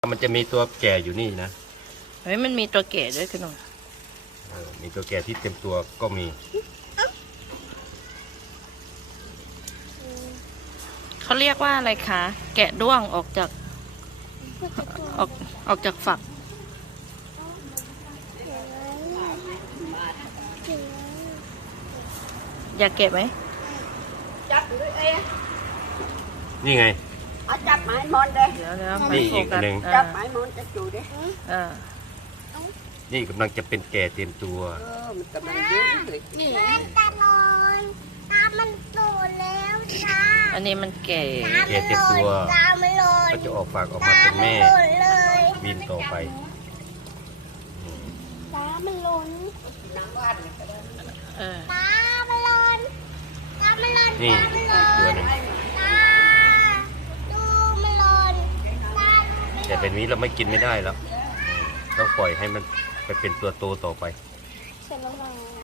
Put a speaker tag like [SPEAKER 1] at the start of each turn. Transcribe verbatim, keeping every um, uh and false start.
[SPEAKER 1] มันจะมีตัวแก่อยู่นี่นะ
[SPEAKER 2] เฮ้ยมันมีตัวแก่ด้วยคุณหนุ่ม
[SPEAKER 1] เออมีตัวแก่ที่เต็มตัวก็มี
[SPEAKER 2] เขาเรียกว่าอะไรคะ แกะด้วงออกจากออกออกจากฝัก อยากเก็บไหม
[SPEAKER 3] จับด้วยเอ้
[SPEAKER 1] นี่ไง
[SPEAKER 3] เอาจับไม้มอนเด้
[SPEAKER 2] เดี๋ยวแล้ว
[SPEAKER 1] นี่อีกอันหนึ่ง
[SPEAKER 3] จับไม้มอนจะจูเด้
[SPEAKER 2] อ่า
[SPEAKER 1] นี่กำลังจะเป็นแก่เต็มตัว
[SPEAKER 3] เออมันกำลังยุ่งเลย
[SPEAKER 4] มันตาลอยตามันโตแล้วจ้า
[SPEAKER 2] อันนี้มันแก่
[SPEAKER 1] แก่เต็มตัว
[SPEAKER 4] ตามันลอย
[SPEAKER 1] ก็จะออกฝากออกมาเป็นแม่
[SPEAKER 4] ตามันหล่นเลย
[SPEAKER 1] บินต่อไป
[SPEAKER 4] ตามันหล่น
[SPEAKER 3] น้ำบ้าน
[SPEAKER 2] เออ
[SPEAKER 4] ตามันหล่นตามันหล่น
[SPEAKER 1] นี่
[SPEAKER 4] ตามันหล่
[SPEAKER 1] อีกตัวน หนึ่ง
[SPEAKER 4] ตาดูมันหล่นตาดูมันหล่น
[SPEAKER 1] แต่เป็นนี้เราไม่กินไม่ได้แล้วต้องปล่อยให้มันไปเป็นตัวโตต่อไป
[SPEAKER 4] เสร็จแล้วเหรอ